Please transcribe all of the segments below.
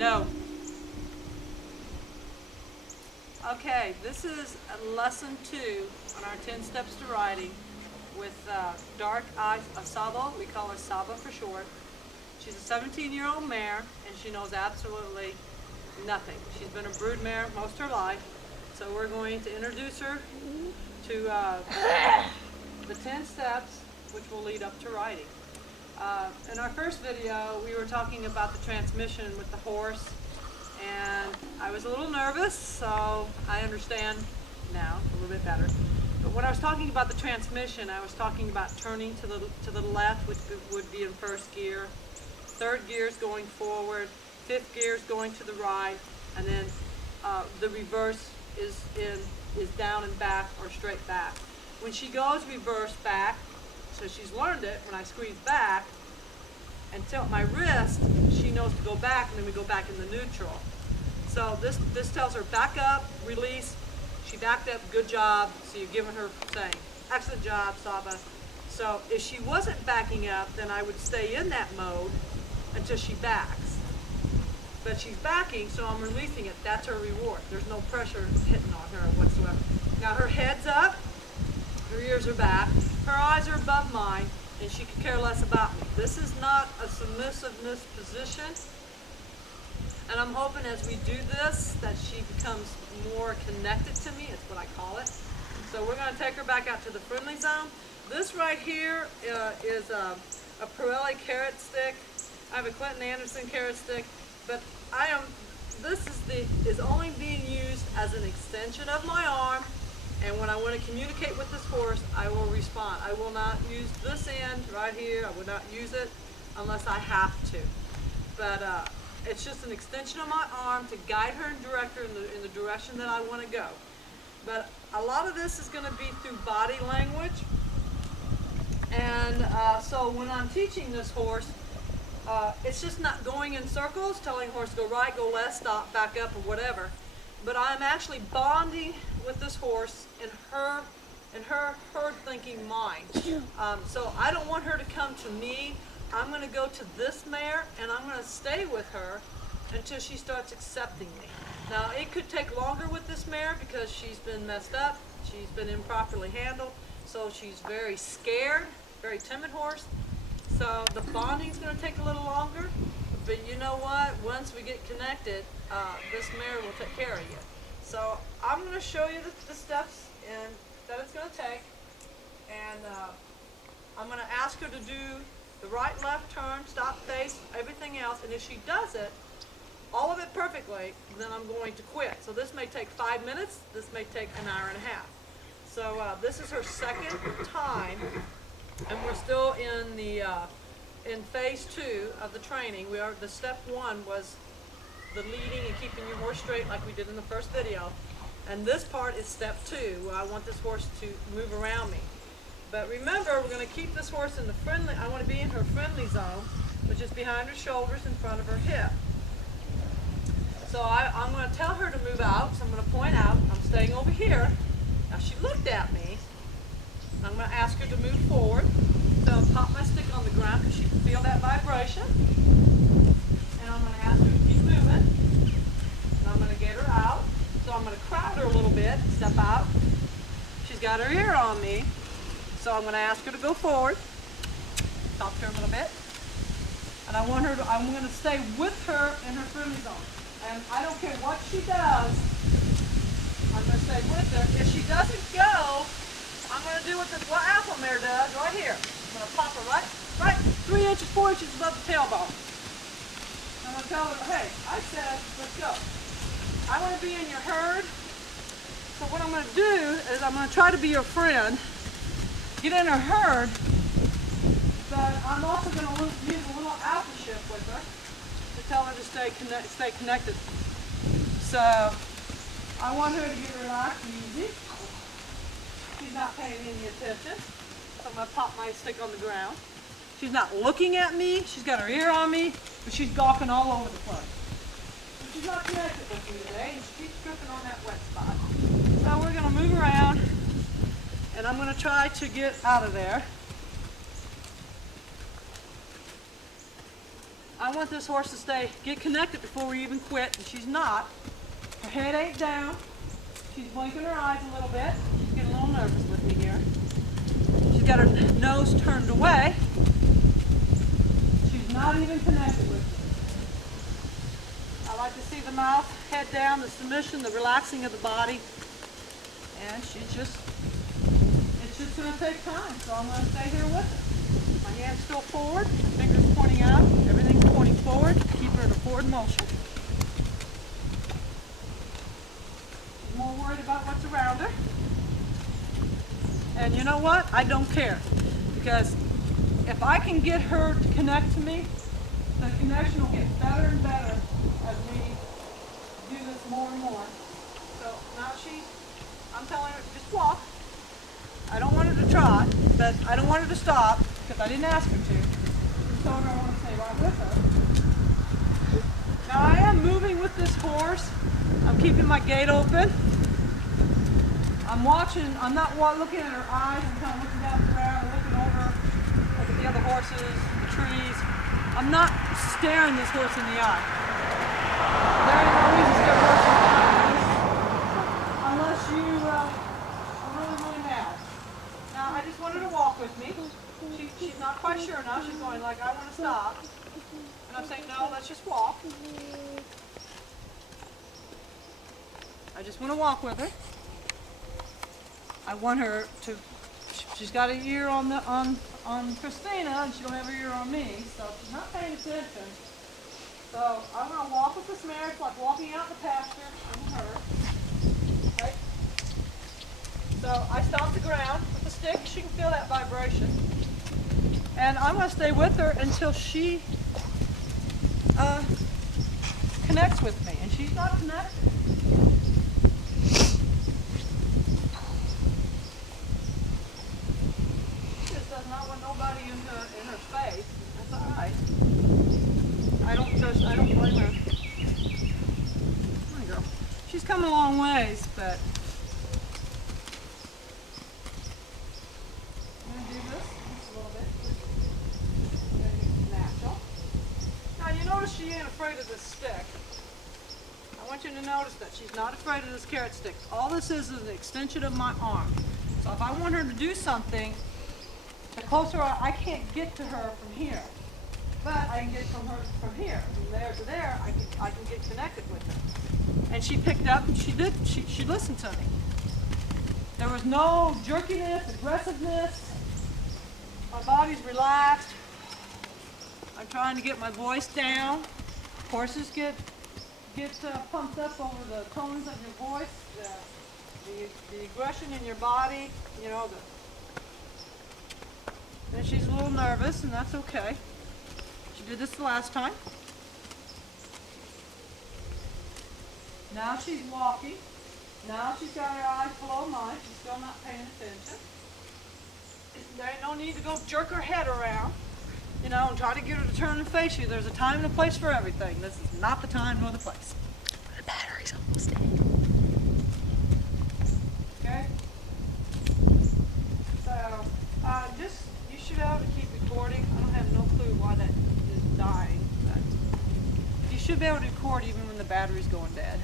No. Okay, this is lesson 2 on our 10 steps to riding with dark eyes, Saba. We call her Saba for short. She's a 17-year-old mare, and she knows absolutely nothing. She's been a brood mare most of her life, so we're going to introduce her to the 10 steps which will lead up to riding. In our first video, we were talking about the transmission with the horse, and I was a little nervous, so I understand now a little bit better. But when I was talking about the transmission, I was talking about turning to the left, which would be in first gear, third gear is going forward, fifth gear is going to the right, and then the reverse is down and back or straight back. When she goes reverse back, so she's learned it, when I squeeze back and tilt my wrist, she knows to go back, and then we go back in the neutral. So this tells her back up, release. She backed up, good job. So you're giving her saying, excellent job, Saba. So if she wasn't backing up, then I would stay in that mode until she backs. But she's backing, so I'm releasing it. That's her reward. There's no pressure hitting on her whatsoever. Now her head's up, her ears are back, her eyes are above mine, and she could care less about me. This is not a submissiveness position, and I'm hoping as we do this that she becomes more connected to me. It's what I call it. So we're going to take her back out to the friendly zone. This right here is a Pirelli carrot stick. I have a Clinton Anderson carrot stick, but this is only being used as an extension of my arm. And when I want to communicate with this horse, I will respond. I will not use this end right here. I will not use it unless I have to. But it's just an extension of my arm to guide her and direct her in the direction that I want to go. But a lot of this is going to be through body language. And so when I'm teaching this horse, it's just not going in circles, telling horse go right, go left, stop, back up, or whatever. But I'm actually bonding with this horse in her thinking mind. So I don't want her to come to me. I'm going to go to this mare, and I'm going to stay with her until she starts accepting me. Now it could take longer with this mare because she's been messed up, she's been improperly handled, so she's very scared, very timid horse. So the bonding's going to take a little longer. But you know what? Once we get connected, this mare will take care of you. So I'm going to show you the steps that it's going to take, and I'm going to ask her to do the right, left turn, stop, face, everything else. And if she does it, all of it perfectly, then I'm going to quit. So this may take 5 minutes. This may take an hour and a half. So this is her second time, and we're still in the in phase 2 of the training. The step 1 was the leading and keeping your horse straight like we did in the first video. And this part is step 2, where I want this horse to move around me. But remember, we're going to keep this horse in the friendly, I want to be in her friendly zone, which is behind her shoulders, in front of her hip. So I'm going to tell her to move out, so I'm going to point out, I'm staying over here. Now she looked at me. I'm going to ask her to move forward. So I'll pop my stick on the ground because she can feel that vibration. And I'm going to ask her to keep moving. And I'm going to get her out. So I'm going to crowd her a little bit, step out. She's got her ear on me. So I'm going to ask her to go forward. Talk to her a little bit. And I'm going to stay with her in her friendly zone. And I don't care what she does, I'm going to stay with her. If she doesn't go, I'm going to do what alpha mare does right here. I'm going to pop her right 3 inches, 4 inches above the tailbone. I'm going to tell her, hey, I said, let's go. I want to be in your herd. So what I'm going to do is I'm going to try to be your friend, get in her herd, but I'm also going to use a little alpha shift with her to tell her to stay connected. So I want her to get relaxed and easy. She's not paying any attention. So I'm going to pop my stick on the ground. She's not looking at me. She's got her ear on me, but she's gawking all over the place. So she's not connected with me today, and she keeps tripping on that wet spot. So we're going to move around, and I'm going to try to get out of there. I want this horse to get connected before we even quit, and she's not. Her head ain't down. She's blinking her eyes a little bit. She's getting a little nervous with me here. She's got her nose turned away. She's not even connected with me. I like to see the mouth, head down, the submission, the relaxing of the body. And it's just going to take time, so I'm going to stay here with her. My hand's still forward, fingers pointing out, everything's pointing forward, keep her in a forward motion. She's more worried about what's around her. And you know what? I don't care. Because if I can get her to connect to me, the connection will get better and better as we do this more and more. So now I'm telling her, just walk. I don't want her to trot, but I don't want her to stop because I didn't ask her to. I told her I want to stay right with her. Now I am moving with this horse. I'm keeping my gate open. I'm watching, I'm not looking at her eyes. I'm kind of looking down the ground and looking over, like at the other horses, the trees. I'm not staring this horse in the eye. There ain't no reason to stare a horse in the eye unless you are really, really mad. Now, I just want her to walk with me. She's not quite sure now. She's going like, I want to stop. And I'm saying, no, let's just walk. I just want to walk with her. I want her to, she's got an ear on Christina, and she don't have her ear on me, so she's not paying attention. So I'm going to walk with this mare. It's like walking out in the pasture. I'm her. Okay? So I stomp the ground with the stick. She can feel that vibration. And I'm going to stay with her until she connects with me. And she's not connected. She just does not want nobody in her face. That's all right. I don't blame her. Come on, girl. She's come a long ways, but I'm going to do this just a little bit. I'm going to make it natural. Now, you notice she ain't afraid of this stick. I want you to notice that she's not afraid of this carrot stick. All this is an extension of my arm. So if I want her to do something, the closer I can't get to her from here. But I can get from here, from there to there, I can get connected with her. And she picked up and she listened to me. There was no jerkiness, aggressiveness. My body's relaxed. I'm trying to get my voice down. Horses get pumped up over the tones of your voice, the aggression in your body, you know. And she's a little nervous, and that's okay. She did this the last time. Now she's walking. Now she's got her eyes below mine. She's still not paying attention. There ain't no need to go jerk her head around, you know, and try to get her to turn and face you. There's a time and a place for everything. This is not the time nor the place. The battery's almost dead. Okay? So, you should be able to keep recording. I don't have no clue why that is dying, but you should be able to record even when the battery's going dead.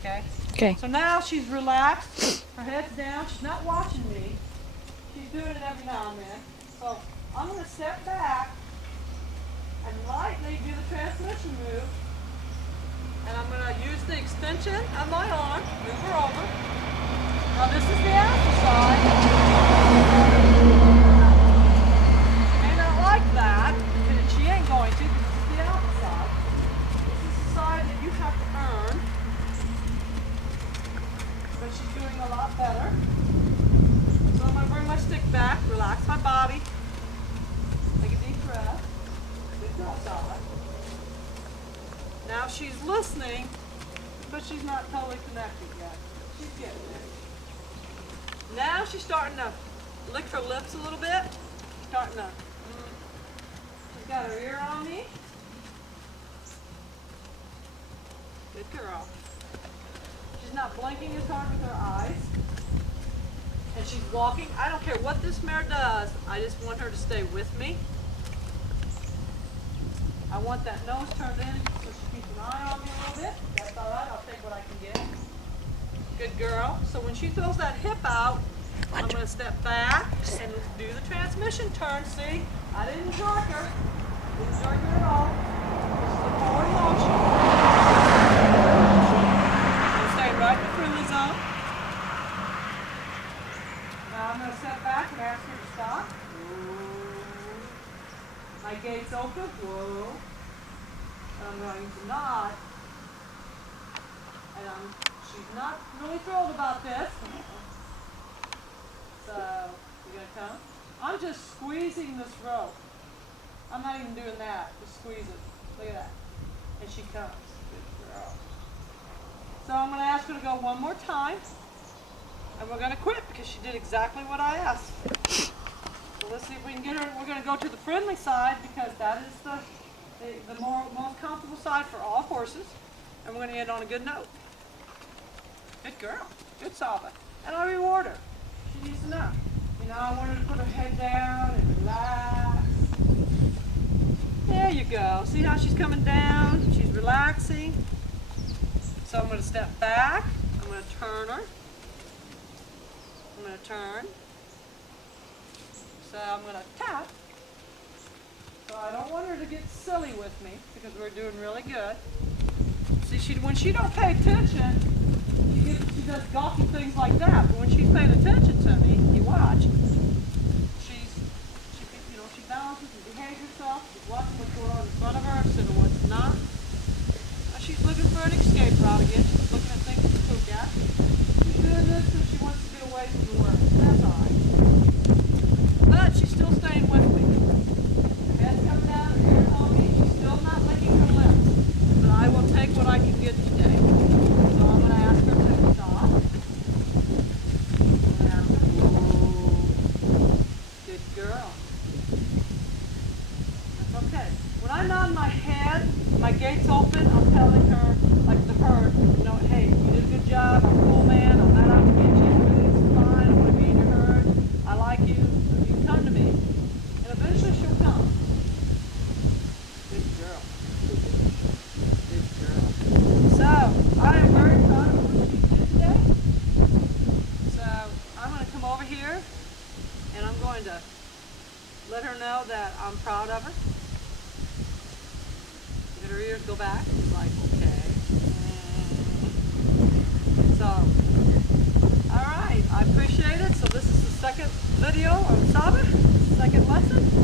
Okay? Okay. So now she's relaxed. Her head's down. She's not watching me. She's doing it every now and then. So I'm going to step back and lightly do the transmission move. And I'm going to use the extension of my arm, move her over. Now this is the outside. She may not like that, and she ain't going to, because this is the outside. This is the side that you have to earn. But she's doing a lot better. So I'm going to bring my stick back, relax my body, take a deep breath. Good girl, Saba. Now she's listening, but she's not totally connected yet. She's getting there. Now she's starting to lick her lips a little bit. Starting to. She's got her ear on me. Good girl. She's not blinking as hard with her eyes. And she's walking. I don't care what this mare does. I just want her to stay with me. I want that nose turned in so she keeps an eye on me a little bit. That's all right. I'll take what I can get. Good girl. So when she throws that hip out, I'm going to step back and do the transmission turn. See? I didn't jerk her. Didn't jerk her at all. This is a forward motion. I'm staying right in the friendly zone. Now I'm going to step back and ask her to stop. My gate's open. Whoa. And I'm going to nod. And she's not really thrilled about this. So, you gonna come? I'm just squeezing this rope. I'm not even doing that. Just squeeze it. Look at that. And she comes. Good girl. So I'm gonna ask her to go one more time. And we're gonna quit because she did exactly what I asked. So let's see if we can get her. We're going to go to the friendly side because that is the most comfortable side for all horses. And we're going to end on a good note. Good girl. Good Saba. And I reward her. She needs to know. You know, I want her to put her head down and relax. There you go. See how she's coming down? She's relaxing. So I'm going to step back. I'm going to turn her. I'm going to turn. So I'm going to tap. So I don't want her to get silly with me because we're doing really good. See, when she don't pay attention, she does gawky things like that. But when she's paying attention to me, you watch, she balances and behaves herself. She's watching what's going on in front of her instead of what's not. Now she's looking for an escape route again. She's looking at things to spook at. She's doing this because she wants to get away from the work. That's all right. But she's still staying with me. Her head's coming down, her ear's on me. She's still not licking her lips. But I will take what I can get today. So I'm going to ask her to stop. I'm going to ask her, whoa. Good girl. That's okay. When I nod my head, my gate's open, I'm telling her, like the herd, you know, hey, you did a good job. I'm a cool man. I'm not out to get you. Everything's fine. I want to be in your herd. I like you. Come to me, and eventually she'll come. Good girl. Good girl. So, I am very proud of what she did today. So, I'm going to come over here, and I'm going to let her know that I'm proud of her. Let her ears go back. She's like, okay. So, all right, I appreciate it. So this is the second video of Saba, second lesson.